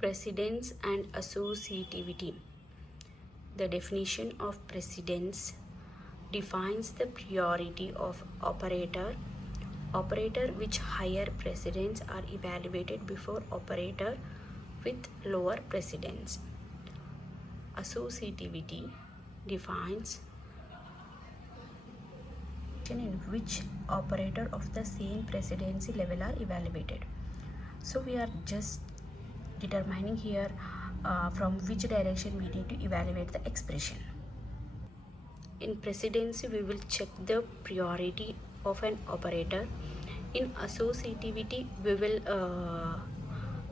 Precedence and associativity. The definition of precedence defines the priority of operator which higher precedence are evaluated before operator with lower precedence. Associativity defines in which operator of the same precedency level are evaluated. So we are just determining here from which direction we need to evaluate the expression. In precedency, we will check the priority of an operator. In associativity, we will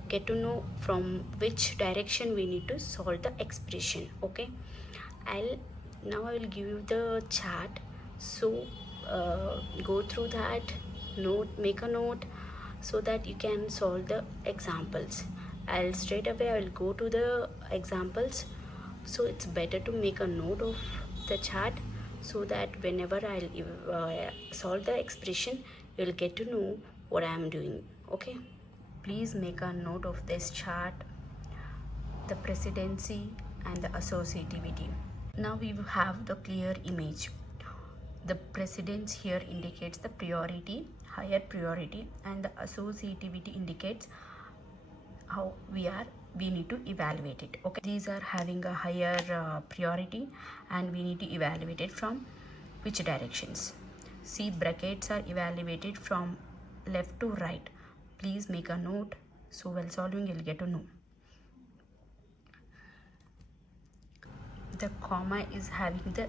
get to know from which direction we need to solve the expression. Okay, I will give you the chart, so go through that, make a note so that you can solve the examples. Straight away I will go to the examples, so it's better to make a note of the chart so that whenever I'll solve the expression, you'll get to know what I am doing. Okay, please make a note of this chart, the precedency and the associativity. Now we have the clear image. The precedence here indicates the priority, higher priority, and the associativity indicates how we need to evaluate it. Okay, these are having a higher priority and we need to evaluate it from which directions. See, brackets are evaluated from left to right. Please make a note, so while solving you'll get to know. The comma is having the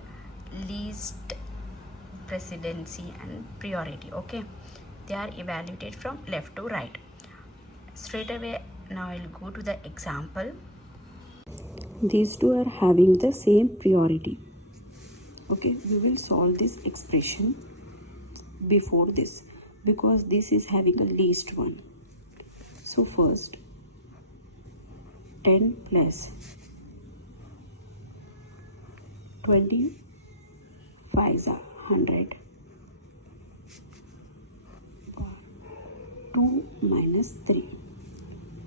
least precedency and priority. Okay, they are evaluated from left to right. Straight away now I'll go to the example. These two are having the same priority. Okay, we will solve this expression before this because this is having a least one. So first 10 plus 25 is 100. 2 minus 3.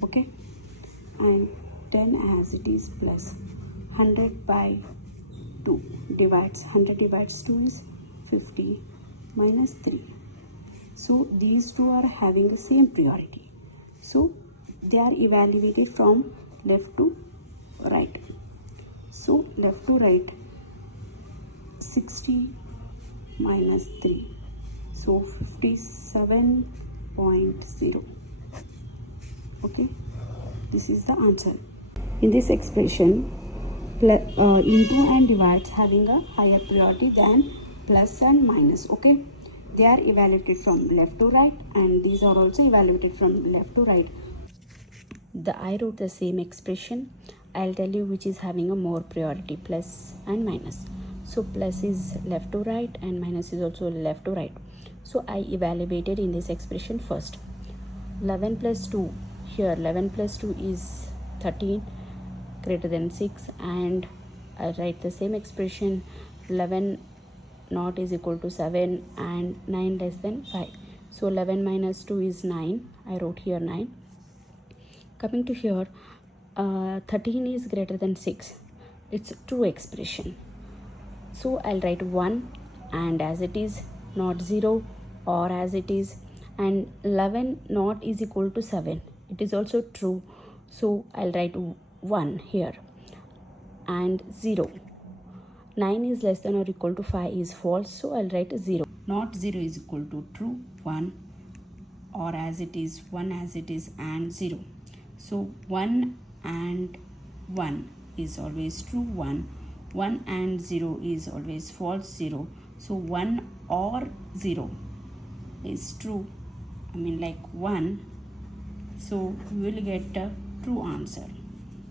Okay, and 10 as it is plus 100 by 2 divides 100 divides 2 is 50 minus 3. So these two are having the same priority, so they are evaluated from left to right. So left to right, 60 minus 3, so 57.0. Okay, this is the answer. In this expression, into and divides having a higher priority than plus and minus. Okay, they are evaluated from left to right and these are also evaluated from left to right. I wrote the same expression. I'll tell you which is having a more priority, plus and minus. So plus is left to right and minus is also left to right. So I evaluated in this expression first. 11 plus 2, here 11 plus 2 is 13 greater than 6, and I write the same expression, 11 not is equal to 7 and 9 less than 5. So 11 minus 2 is 9. I wrote here 9. Coming to here, 13 is greater than 6. It's a true expression. So I'll write 1 and as it is, not 0 or as it is, and 11 not is equal to 7. It is also true. So I'll write 1 here and 0. 9 is less than or equal to 5 is false, so I'll write 0. Not 0 is equal to true, 1 or as it is, 1 as it is, and 0. So 1 and 1 is always true, 1 and 0 is always false, 0. So 1 or 0 is true, like 1. So we will get a true answer.